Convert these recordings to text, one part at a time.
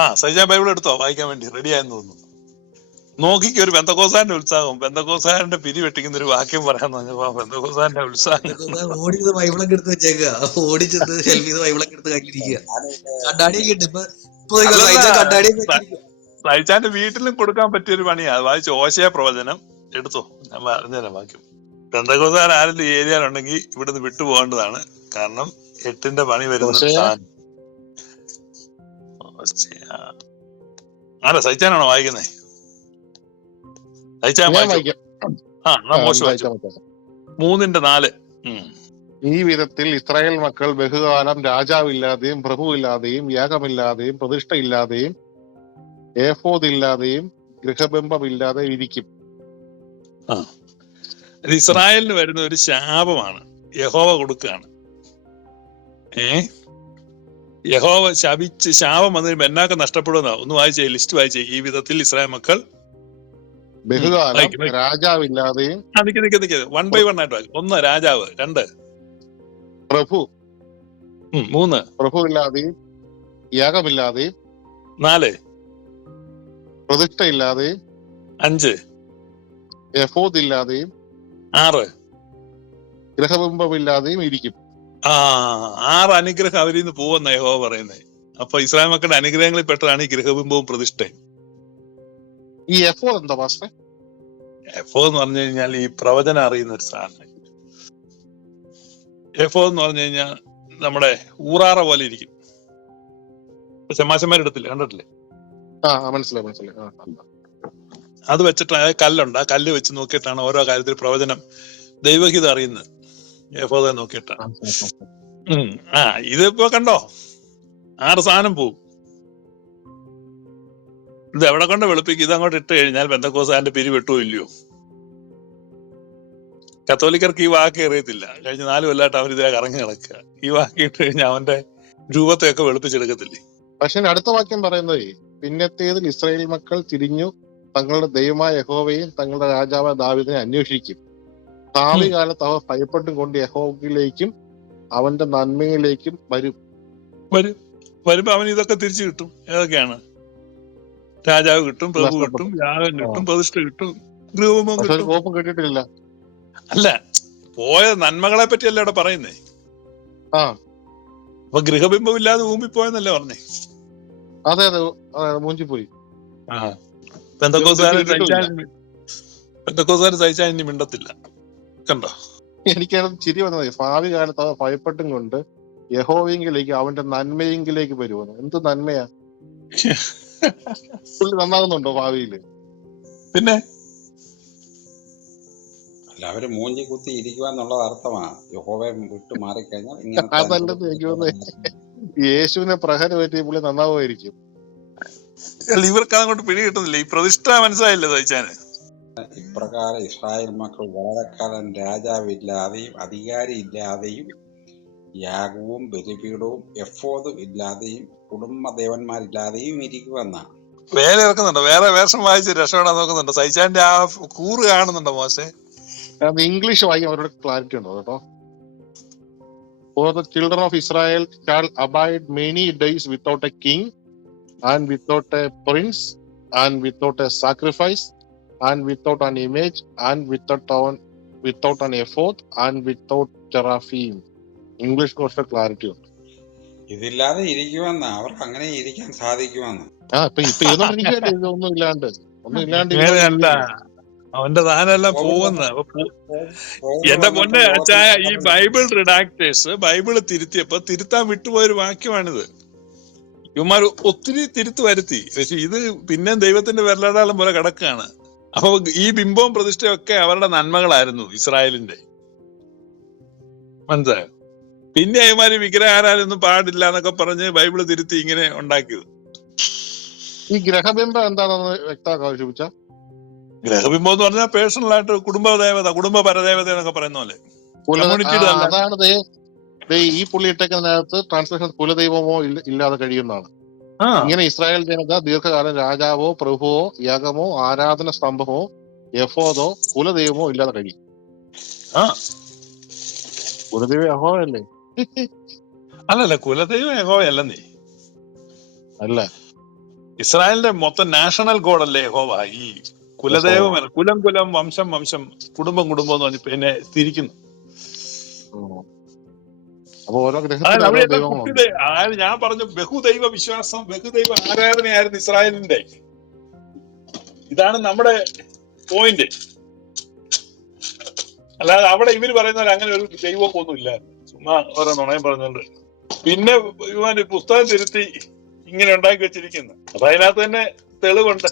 ആ സൈജാൻ ബൈബിൾ എടുത്തോ? വായിക്കാൻ വേണ്ടി. റെഡി ആയെന്ന് തോന്നുന്നു. നോക്കിക്ക് ഒരു ബന്ധക്കോസാന്റെ ഉത്സാഹം. ബന്ധകോസാന്റെ പിരി വെട്ടിക്കുന്ന ഒരു വാക്യം പറയാന്ന് പറഞ്ഞപ്പോ ആ ബന്ധക്കോസാന്റെ ഉത്സാഹം. ഓടിച്ചത് ബൈബിളൊക്കെ എടുത്ത് വെച്ചേക്കുക ഓടിച്ചത് ഷെൽഫ് ചെയ്ത് ബൈബിളൊക്കെ എടുത്ത് കയ്യിലിരിക്കുക കണ്ണാടിയൊക്കെ ഉണ്ട്. ഇപ്പൊ ഇപ്പൊ അല്ലല്ല, സഹിച്ച കണ്ണാടിയൊക്കെ വീട്ടിലും കൊടുക്കാൻ പറ്റിയ ഒരു പണിയാ. അത് വായിച്ച് ഓശയ പ്രവചനം എടുത്തോ? ഞാൻ പറഞ്ഞുതരാം വാക്യം. ബന്ധകോസാൻ ആരെങ്കിലും ഈ ഏരിയയിലുണ്ടെങ്കിൽ ഇവിടുന്ന് വിട്ടുപോകേണ്ടതാണ്. കാരണം എട്ടിന്റെ പണി വരുന്ന. ആരാ സൈറ്റാനാണോ വായിക്കുന്നേ? സൈറ്റാൻ വായിക്കും. ആ മോശം വായിച്ചു. മൂന്നിന്റെ നാല്. ഈ വിധത്തിൽ ഇസ്രായേൽ മക്കൾ ബഹുകാലം രാജാവില്ലാതെയും പ്രഭുവില്ലാതെയും യാഗമില്ലാതെയും പ്രതിഷ്ഠയില്ലാതെയും ഏഫോദില്ലാതെയും ഗൃഹബിംബമില്ലാതെ ഇരിക്കും. ഇസ്രായേലിന് വരുന്ന ഒരു ശാപമാണ്. യഹോവ കൊടുക്കുകയാണ്. ഏ? യഹോവ ശപിച്ച് ശാപം വന്നു കഴിയുമ്പോ എന്നാക്കെ നഷ്ടപ്പെടുന്ന ഒന്ന് വായിച്ചേ ലിസ്റ്റ് വായിച്ചേ. ഈ വിധത്തിൽ ഇസ്രായേൽ മക്കൾ ബഹുകാലം. രാജാവില്ലാതെയും ആ നിക്ക് നിക്ക് നിക്ക്. വൺ ബൈ വൺ ആയിട്ട് ഒന്ന് രാജാവ് രണ്ട്. പ്രഭു. മൂന്ന്. പ്രഭു ഇല്ലാതെയും യാഗമില്ലാതെയും നാല്. പ്രതിഷ്ഠയില്ലാതെയും അഞ്ച്. യഫോദില്ലാതെയും ആറ്. ഗൃഹബിംബമില്ലാതെയും ഇരിക്കും. ആ ആറ് അനുഗ്രഹം അവരിൽ നിന്ന് പോവെന്ന യഹോ പറയുന്നത് അപ്പൊ ഇസ്രായേൽ മക്കളുടെ അനുഗ്രഹങ്ങളിൽ പെട്ടതാണ് ഈ ഗൃഹബിംബവും പ്രതിഷ്ഠയും. ഈ എഫോ എന്താ പാസ്റ്റേ എഫോ എന്ന് പറഞ്ഞു കഴിഞ്ഞാൽ ഈ പ്രവചനം അറിയുന്ന ഒരു സാധനം. എഫോ എന്ന് പറഞ്ഞു കഴിഞ്ഞാൽ നമ്മുടെ ഊറാറ പോലെ ഇരിക്കും. ചെമ്മാശന്മാരെടുത്തില്ല കണ്ടിട്ടില്ലേ? മനസ്സിലായി മനസ്സിലായി. അത് വെച്ചിട്ട് കല്ലുണ്ട്. ആ കല്ല് വെച്ച് നോക്കിയിട്ടാണ് ഓരോ കാര്യത്തിൽ പ്രവചനം ദൈവഹിതം അറിയുന്നത്. എഫോദെ നോക്കിയിട്ടാണ് ഉം. ആ ഇതിപ്പോ കണ്ടോ? ആറ് സാധനം പോവും. ഇത് എവിടെ കൊണ്ട് വെളുപ്പിക്കും? ഇത് അങ്ങോട്ട് ഇട്ട് കഴിഞ്ഞാൽ ബന്ധക്കോസാന്റെ പിരി വെട്ടോ ഇല്ലയോ? കത്തോലിക്കർക്ക് ഈ വാക്ക് അറിയത്തില്ല. കഴിഞ്ഞ നാല് കൊല്ലമായിട്ട് അവൻ ഇതിലെ കറങ്ങി കിടക്കുക ഈ വാക്ക് ഇട്ട് കഴിഞ്ഞാൽ അവന്റെ രൂപത്തെയൊക്കെ വെളുപ്പിച്ചെടുക്കത്തില്ലേ? പക്ഷെ അടുത്ത വാക്യം പറയുന്നത് പിന്നത്തേതിൽ ഇസ്രായേൽ മക്കൾ തിരിഞ്ഞു തങ്ങളുടെ ദൈവമായ യഹോവയും തങ്ങളുടെ രാജാവായ ദാവിദിനെ അന്വേഷിക്കും. ഭാവി. കാലത്ത് അവ ഭയപ്പെട്ടും കൊണ്ട് യഹോവയിലേക്കും അവന്റെ നന്മയിലേക്കും വരും. വരും. വരുമ്പോ അവൻ ഇതൊക്കെ തിരിച്ചു കിട്ടും. ഏതൊക്കെയാണ്? രാജാവ് കിട്ടും പ്രഭു. കിട്ടും യാഗം കിട്ടും പ്രതിഷ്ഠ കിട്ടും ഗ്രൂപമോ കിട്ടും. കോപ്പും കിട്ടിയിട്ടില്ല അല്ല പോയ നന്മകളെ പറ്റിയല്ല ഇവിടെ പറയുന്നേ? ആ. അപ്പൊ ഗൃഹബിംബം ഇല്ലാതെ ഊമ്പിപ്പോയെന്നല്ലേ പറഞ്ഞേ? അതെ അതെ. മൂഞ്ചിപ്പോയി. പെന്തക്കോസുകാരൻ പെന്തക്കോസാരി സഹിച്ചാൽ പെന്തക്കോസുകാരൻ സഹിച്ചാൽ ഇനി മിണ്ടത്തില്ല. കണ്ടോ? എനിക്കത് ചിരി വന്നത്. ഭാവി കാലത്ത് അത് ഭയപ്പെട്ടും കൊണ്ട് യഹോവയെങ്കിലേക്ക് അവന്റെ നന്മയെങ്കിലേക്ക് വരുമെന്ന്. എന്ത് നന്മയാ? പുള്ളി നന്നാകുന്നുണ്ടോ ഭാവിയിൽ പിന്നെ? അല്ല അവർ മൂഞ്ചി കുത്തി ഇരിക്കുക എന്നുള്ളത് അർത്ഥമാണ്. യഹോവയെ വിട്ടു മാറിക്കഴിഞ്ഞാൽ എനിക്ക് യേശുവിനെ പ്രഹരം പറ്റി പുള്ളി നന്നാവുമായിരിക്കും. ഇവർക്ക് അങ്ങോട്ട് പിടി കിട്ടുന്നില്ല. ഈ പ്രതിഷ്ഠ മനസ്സിലായില്ലേ സഹിച്ചാന്? ഇപ്രകാരം ഇസ്രായേൽ മക്കൾ വളരെക്കാലം രാജാവില്ലാതെയും അധികാരി ഇല്ലാതെയും യാഗവും ബലിപീഠവും എഫോദും ഇല്ലാതെയും കുടുംബദേവന്മാരില്ലാതെയും ഇരിക്കുമെന്നാണ് വേറെ ഇറക്കുന്നുണ്ട്. വേറെ വേഷം വായിച്ച് രക്ഷപ്പെടാൻ നോക്കുന്നുണ്ട്. സഹിച്ചാന്റെ ആ കൂറ് കാണുന്നുണ്ടോ മോശെ? ഇംഗ്ലീഷ് വായിക്കാൻ അവരുടെ ക്ലാരിറ്റി ഉണ്ടോ കേട്ടോ? For the children of Israel shall abide many days without a king and without a prince and without a sacrifice and without an image and without an without an effort and without teraphim. English കുറച്ച് clarity ഉണ്ട്. ഇതില്ലാതെ ഇരിക്കുമെന്ന്. അവർക്ക് അങ്ങനെ ഇരിക്കാൻ സാധിക്കുമെന്ന്. ആ ഇപ്പൊ ഇപ്പൊ ചെയ്തോണ്ടിരിക്കുകയല്ലേ ഇതൊന്നും ഇല്ലാണ്ട്. ഒന്നും ഇല്ലാണ്ട് അങ്ങനെയല്ല അവന്റെ ദാനെല്ലാം പോകുന്ന. എന്റെ പൊന്നെ അച്ചായ ഈ ബൈബിൾ റിഡാക്ടേഴ്സ് ബൈബിൾ തിരുത്തിയപ്പോ തിരുത്താൻ വിട്ടുപോയൊരു വാക്യമാണിത്. ഇവന്മാർ ഒത്തിരി തിരുത്തു വരുത്തി. പക്ഷെ ഇത് പിന്നെ ദൈവത്തിന്റെ വിരലടയാളം പോലെ കിടക്കുകയാണ്. അപ്പൊ ഈ ബിംബവും പ്രതിഷ്ഠയും ഒക്കെ അവരുടെ നന്മകളായിരുന്നു ഇസ്രായേലിന്റെ. മനസ്സിലായോ? പിന്നെ അയ്മാര് വിഗ്രഹാരാലൊന്നും പാടില്ല എന്നൊക്കെ പറഞ്ഞ് ബൈബിൾ തിരുത്തി ഇങ്ങനെ ഉണ്ടാക്കിയത്. ഈ ഗ്രഹബിംബം എന്താണെന്ന് വ്യക്തമാക്കാൻ ചോദിച്ച ഗ്രഹബിംബം എന്ന് പറഞ്ഞാൽ പേഴ്സണൽ ആയിട്ട് കുടുംബ ദേവത കുടുംബ പരദേവത എന്നൊക്കെ പറയുന്ന പോലെ. അതാണ് ഈ പുള്ളി ഇട്ടേക്കുന്നതിനകത്ത് ട്രാൻസ്ലേഷൻ കുലദൈവമോ ഇല്ലാതെ കഴിയുന്നതാണ്. ഇങ്ങനെ ഇസ്രായേൽ ജനത ദീർഘകാലം രാജാവോ പ്രഭുവോ യാഗമോ ആരാധന സ്തംഭമോ യഫോദോ കുലദൈവമോ ഇല്ലാതെ കഴിയും. കുലദൈവം യഹോവല്ലേ അല്ലല്ല കുലദൈവം യഹോവയല്ല നീ അല്ല. ഇസ്രായേലിന്റെ മൊത്തം നാഷണൽ ഗോഡല്ലേ യഹോവ? ഈ കുലദൈവം കുലം കുലം വംശം വംശം കുടുംബം കുടുംബം എന്ന് പറഞ്ഞ് പിന്നെ തിരിക്കുന്നു. അപ്പൊ ഓരോ കുട്ടിയുടെ അതായത് ഞാൻ പറഞ്ഞു ബഹുദൈവ വിശ്വാസം ബഹുദൈവ ആരാധനയായിരുന്നു ഇസ്രായേലിന്റെ. ഇതാണ് നമ്മുടെ പോയിന്റ് അല്ലാതെ അവിടെ ഇവർ പറയുന്ന അങ്ങനെ ഒരു ദൈവം ഒന്നും ഇല്ല. ചുമ്മാ ഓരോ നുണയം പറഞ്ഞുകൊണ്ട്. പിന്നെ ഇവൻ പുസ്തകം തിരുത്തി ഇങ്ങനെ ഉണ്ടാക്കി വെച്ചിരിക്കുന്നു. അപ്പൊ അതിനകത്ത് തന്നെ തെളിവുണ്ട്.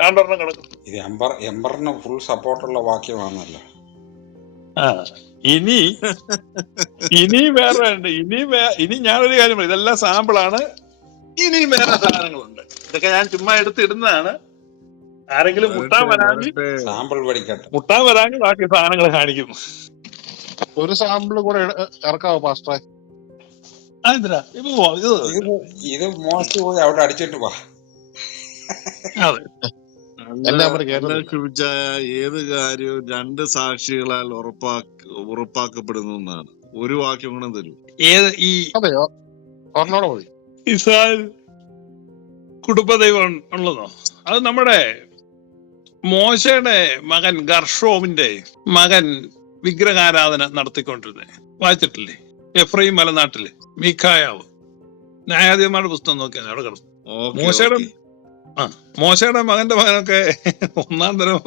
രണ്ടെണ്ണം കിടക്കും. ഇത് എംബർ എംബറിന് ഫുൾ സപ്പോർട്ടുള്ള വാക്യമാണല്ലോ. ആ ഇനി ഇനി വേറെ ഉണ്ട്. ഇനി വേ- ഇനി ഞാനൊരു കാര്യം പറയും. ഇതെല്ലാം സാമ്പിളാണ്. ഇനിയും വേറെ സാധനങ്ങളുണ്ട്. ഇതൊക്കെ ഞാൻ ചുമ്മാ എടുത്തിടുന്നതാണ്. ആരെങ്കിലും മുട്ടാൻ വരാമെങ്കിൽ സാമ്പിൾ പഠിക്കട്ടെ. മുട്ടാൻ വരാമെങ്കിൽ ബാക്കി സാധനങ്ങൾ കാണിക്കും ഒരു സാമ്പിൾ കൂടെ ഇറക്കാവോ പാസ്റ്ററെ? ഇത് മോശം പോയി അവിടെ അടിച്ചിട്ട് വാ. അതെ. അല്ല ഏത് കാര്യവും രണ്ട് സാക്ഷികളാൽ ഉറപ്പാക്ക ഉറപ്പാക്കപ്പെടുന്നു എന്നാണ്. ഒരു വാക്യം കൂടെ തരൂ. ഏത് ഈ അതെയോ? ഒരെണ്ണോടെ മതി. ഇസ്രായേൽ കുടുംബദൈവം ഉള്ളതോ? അത് നമ്മുടെ മോശയുടെ മകൻ ഗർഷോമിന്റെ മകൻ വിഗ്രഹാരാധന നടത്തിക്കൊണ്ടിരുന്നത് വായിച്ചിട്ടില്ലേ? എഫ്രൈം മലനാട്ടിൽ മീഖായാവ്. ന്യായാധിപന്മാരുടെ പുസ്തകം നോക്കിയാൽ അവിടെ കിടന്നു. ഓക്കെ മോശയുടെ ഓക്കെ. ആ മോശയുടെ മകന്റെ മകനൊക്കെ ഒന്നാം തരം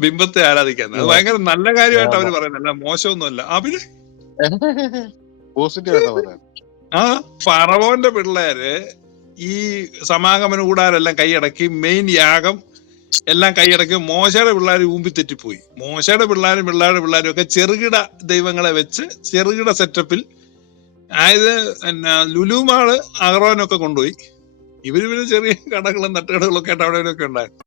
ബിംബത്തെ ആരാധിക്കാൻ അത് ഭയങ്കര നല്ല കാര്യമായിട്ട് അവർ പറയുന്നല്ല മോശമൊന്നുമല്ല. അവർ ആ ഫറവോന്റെ പിള്ളേര് ഈ സമാഗമന കൂടാരെല്ലാം കൈയടക്കി മെയിൻ യാഗം എല്ലാം കൈയടക്കി മോശയുടെ പിള്ളേർ ഊമ്പി തെറ്റിപ്പോയി. മോശയുടെ പിള്ളേരും പിള്ളേരുടെ പിള്ളേരും ഒക്കെ ചെറുകിട ദൈവങ്ങളെ വെച്ച് ചെറുകിട സെറ്റപ്പിൽ അതായത് എന്നാ ലുലുമാൾ അഹ്റോനൊക്കെ കൊണ്ടുപോയി. ഇവർ പിന്നെ ചെറിയ കടകളും തട്ടുകടകളും ഒക്കെ ആയിട്ട് അവിടെ ഇവിടെയൊക്കെ ഉണ്ടായിരുന്നു.